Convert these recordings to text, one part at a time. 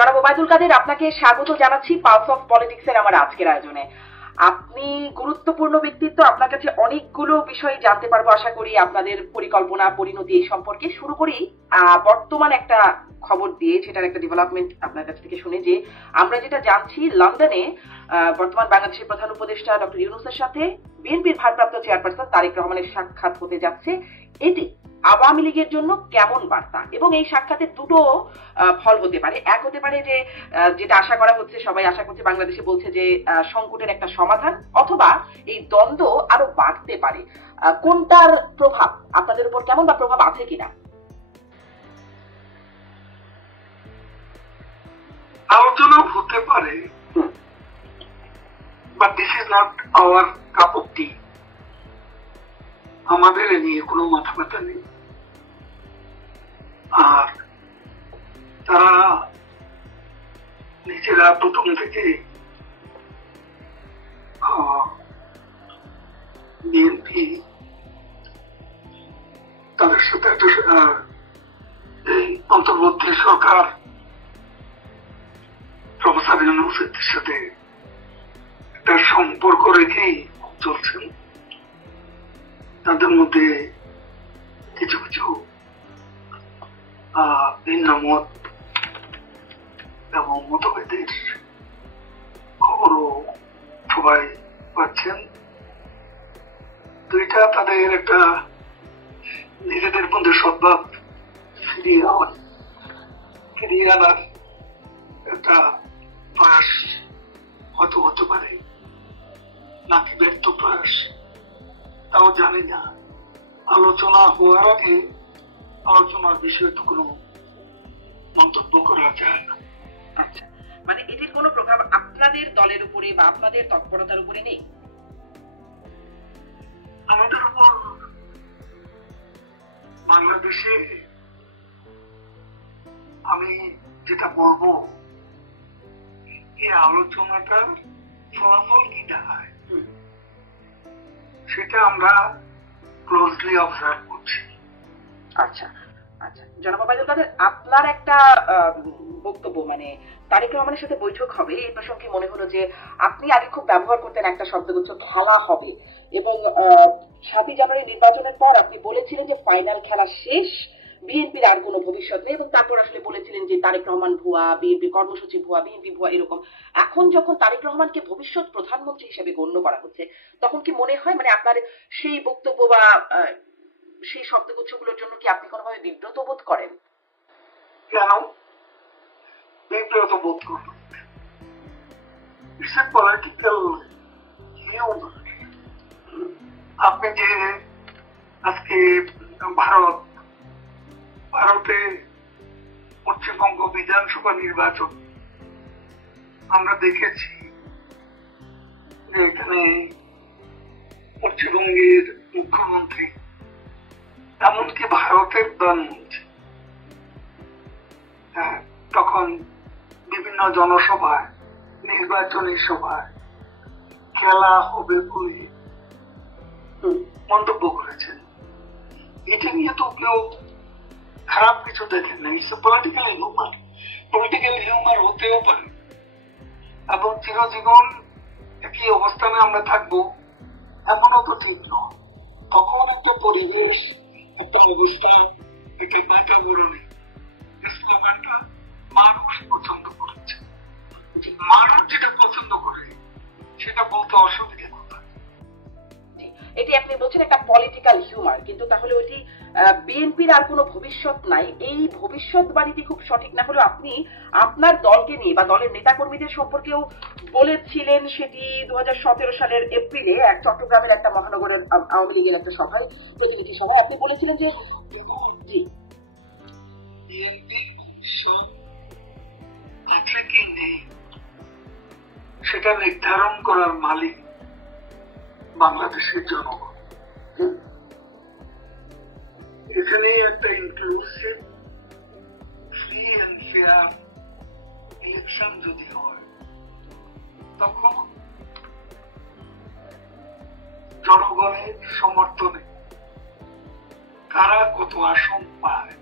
জনাব ওবায়দুল কাদের, আপনাকে স্বাগত জানাচ্ছি পালস অফ পলিটিক্সের আমার আজকের আয়োজনে। আপনি গুরুত্বপূর্ণ ব্যক্তিত্ব, আপনার কাছে অনেকগুলো বিষয় জানতে পারবো আশা করি, আপনাদের পরিকল্পনা পরিণতি এই সম্পর্কে। শুরু করি বর্তমান একটা খবর দিয়ে, সেটার একটা ডেভেলপমেন্ট আপনার কাছ থেকে শুনে, যে আমরা যেটা জানছি লন্ডনে বর্তমান বাংলাদেশের প্রধান উপদেষ্টা ডক্টর ইউনূসের সাথে বিএনপির ভারপ্রাপ্ত চেয়ারপারসন তারেক রহমানের সাক্ষাৎ হতে যাচ্ছে। এটি আওয়ামী লীগের জন্য কেমন বার্তা? এবং এই সাক্ষাতের দুটো ফল হতে পারে। এক হতে পারে যে যেটা আশা করা হচ্ছে, সবাই আশা করছে, বাংলাদেশে বলছে যে সংকটের একটা সমাধান, অথবা এই দ্বন্দ্ব আরো বাড়তে পারে। কোনটার প্রভাব আপনাদের উপর কেমন, বা প্রভাব আছে কিনা? আলোচনা হতে পারে, but this is not our cup of tea. আমাদের এ নিয়ে কোনো মাথা ব্যথা নেই। আর তারা নিজেরা প্রথম থেকে বিএনপি তাদের সাথে একটা এই অন্তর্বর্তী সরকার প্রফেসর ইউনূসের সাথে একটা সম্পর্ক রেখেই চলছেন। তাদের মধ্যে কিছু কিছু ভিন্ন মত এবং মতভেদের খবরও সবাই পাচ্ছেন। তো এটা তাদের একটা নিজেদের মধ্যে সদ্ভাব ফিরিয়ে আনার একটা প্রয়াস হয়তো হতে পারে, নাকি ব্যর্থ প্রয়াস তাও জানি না। আলোচনা হওয়ার আগে আলোচনার বিষয়ে তো কোনো মন্তব্য করা যায় না। আচ্ছা, মানে এটির কোনো প্রভাব আপনাদের দলের উপরে বা আপনাদের তৎপরতার উপরে নেই? আমাদের উপর বাংলাদেশে আমি যেটা বলবো, এই আলোচনাটার ফলাফল কি দাঁড়ায় সেটা আমরা ক্লোজলি অবজার্ভ করছি। আচ্ছা আচ্ছা, জনাব ওবায়দুল কাদের, আপনার একটা বক্তব্য, মানে তারেক রহমানের সাথে বৈঠক হবে, এই প্রসঙ্গে মনে হলো যে আপনি আগে খুব ব্যবহার করতেন একটা শব্দগুচ্ছ, খেলা হবে, এবং 7ই জানুয়ারি নির্বাচনের পর আপনি বলেছিলেন যে ফাইনাল খেলা শেষ, বিএনপির আর কোনো ভবিষ্যৎ নেই, এবং তারপর আসলে বলেছিলেন যে তারেক রহমান ভুয়া, বিএনপির কর্মসূচি ভুয়া, বিএনপি ভুয়া, এরকম। এখন যখন তারেক রহমানকে ভবিষ্যৎ প্রধানমন্ত্রী হিসেবে গণ্য করা হচ্ছে, তখন কি মনে হয়, মানে আপনার সেই বক্তব্য বা সেই শব্দগুচ্ছগুলোর জন্য কি আপনি কোনোভাবে বিব্রত বোধ করেন? কেন বিব্রত বোধ করবেন? It's a political humour. আপনি যে আজকে ভারতে পশ্চিমবঙ্গ বিধানসভা নির্বাচন আমরা দেখেছি যে এখানে পশ্চিমবঙ্গের মুখ্যমন্ত্রী, এমনকি ভারতের প্রধানমন্ত্রী তখন বিভিন্ন জনসভায়, নির্বাচনী সভায় খেলা হবে বলে মন্তব্য করেছেন। এটা নিয়ে তো কেউ খারাপ কিছু দেখেন না। It's political humour. Political humour হতেও পারে, এবং চিরজীবন একই অবস্থানে আমরা থাকবো এমনও তো ঠিক নয়। কখন একটা পরিবেশ, একটা অবস্থায় এটা ব্যাপারণে স্লোগানটা মানুষ পছন্দ করেছে। মানুষ যেটা পছন্দ করে সেটা বলতে অসুবিধা কোথায়? এটি আপনি বলছেন একটা পলিটিক্যাল হিউমার, কিন্তু তাহলে ওইটি বিএনপির আর কোনো ভবিষ্যৎ নাই, এই ভবিষ্যৎবাণীটি খুব সঠিক না হলেও আপনি আপনার দলকে নিয়ে বা দলের নেতাকর্মীদের সম্পর্কেও বলেছিলেন। সেটি 2017 সালের এপ্রিলে এক চট্টগ্রামের একটা মহানগরের আওয়ামী লীগের একটা সভায়, প্রতিনিধি সভায় আপনি বলেছিলেন যে জি, বিএনপির ভবিষ্যৎ আছে কি নেই সেটা নির্ধারণ করার মালিক বাংলাদেশের জনগণ। এখানে একটা inclusive, free and fair election যদি হয়, তখন জনগণের সমর্থনে কারা কত আসন পায়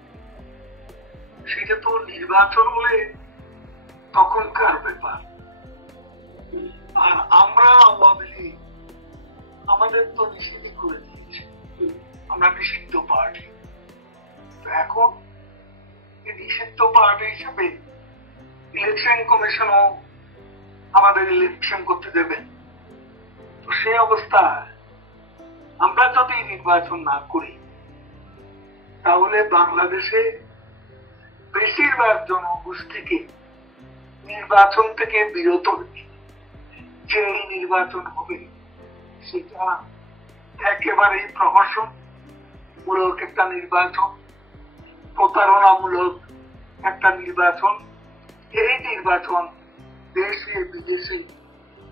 সেটা তো নির্বাচন হলে তখনকার ব্যাপার। আর আমরা আওয়ামী লীগ আমাদের তো নিষিদ্ধ করে দিয়েছে, আমরা নিষিদ্ধ পার্টি। তো এখন এই নিষিদ্ধ পার্টি হিসেবে ইলেকশন কমিশনও আমাদের ইলেকশন করতে দেবেন। তো সেই অবস্থায় আমরা যদি নির্বাচন না করি তাহলে বাংলাদেশে বেশিরভাগ জনগোষ্ঠীকে নির্বাচন থেকে বিরত রেখে যে নির্বাচন হবে সেটা একেবারেই প্রহসনমূলক একটা নির্বাচন, প্রতারণামূলক একটা নির্বাচন। এই নির্বাচন দেশে বিদেশে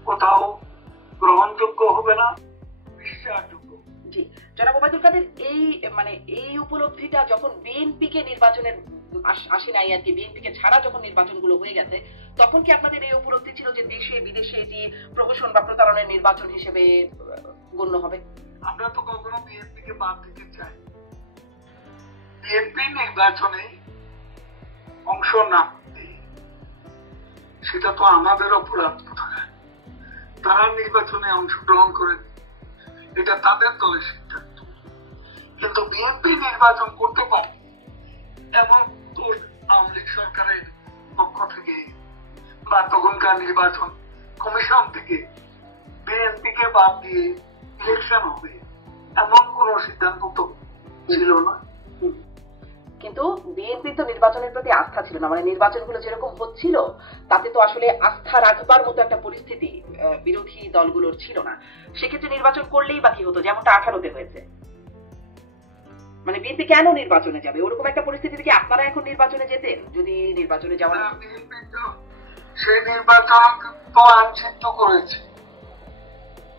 কোথাও গ্রহণযোগ্য হবে না, বিশ্বাসযোগ্য। জি, জনাব ওবায়দুল কাদের, এই উপলব্ধিটা যখন বিএনপি কে নির্বাচনের আসে নাই আর কি, বিএনপি কে ছাড়া যখন নির্বাচনগুলো হয়ে গেছে, তখন কি আপনাদের এই উপলব্ধি ছিল যে দেশে বিদেশে এটি প্রহসন বা প্রতারণার নির্বাচন হিসেবে গণ্য হবে? আমরা তো কখনো বিএনপি কে বাদ দিতে চাই। বিএনপি নির্বাচনে অংশ না সেটা তো আমাদের অপরাধ কোথায়। তারা নির্বাচনে অংশগ্রহণ করেন, এটা তাদের দলের সিদ্ধান্ত। কিন্তু বিএনপি নির্বাচন করতে পারে এমন তো আওয়ামী লীগ সরকারের পক্ষ থেকে বা তখনকার নির্বাচন কমিশন থেকে বিএনপি কে বাদ দিয়ে ইলেকশন হবে এমন কোন সিদ্ধান্ত তো ছিল না। কিন্তু বিএনপি তো নির্বাচনের প্রতি আস্থা ছিল না, নির্বাচনগুলো যেরকম হচ্ছিল তাতে তো আসলে আস্থা রাখবার মতো একটা পরিস্থিতি বিরোধী দলগুলোর ছিল না। সেক্ষেত্রে নির্বাচন করলেই বাকি হতো, যেমনটা 18-তে হয়েছে। বিএনপি কেন নির্বাচনে যাবে? ওরকম একটা পরিস্থিতি থেকে আপনারা এখন নির্বাচনে যেতেন যদি নির্বাচনে যাওয়া? বিএনপি তো সেই নির্বাচন তো আনচিত্ত করেছে।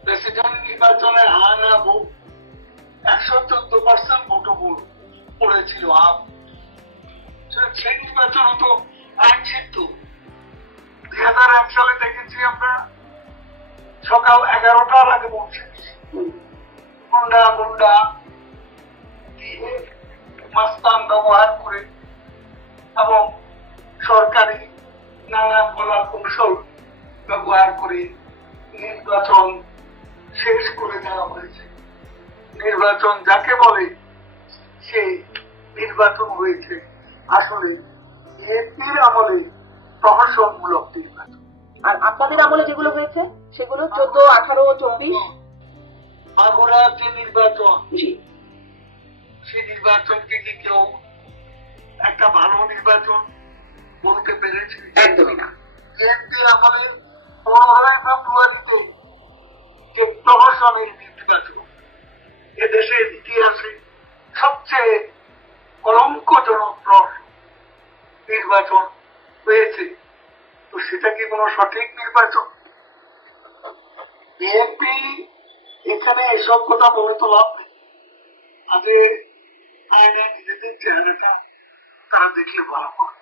প্রেসিডেন্ট নির্বাচনে হানা ভোট 114% ভোট পড়েছিল। সেই নির্বাচন তো আইনসিদ্ধ। 2001 সালে দেখেছি আমরা সকাল 11টার আগে পৌঁছে গেছি, গুন্ডা দিয়ে মাস্তান ব্যবহার করে এবং সরকারি নানা কলা কৌশল ব্যবহার করে নির্বাচন শেষ করে দেওয়া হয়েছে। নির্বাচন যাকে বলে সে নির্বাচন হয়েছে আসলে বিএনপির আমলে প্রহসনমূলক নির্বাচন। আর আপনাদের আমলে যেগুলো হয়েছে সেগুলো 14, 18, 24 মাগুরার যে নির্বাচন, সেই নির্বাচনকে কি কেউ একটা ভালো নির্বাচন বলতে পেরেছে? একদমই না। বিএনপি আমলে 15 ফেব্রুয়ারিতে যে প্রহসনের নির্বাচন এদেশের ইতিহাসে সবচেয়ে কলঙ্কজনক নির্বাচন হয়েছে, তো সেটা কি কোনো সঠিক নির্বাচন? বিএনপি এখানে এসব কথা বলে তো লাভ নেই। আগে আইনে নিজেদের চেহারাটা তারা দেখলে ভালো করে।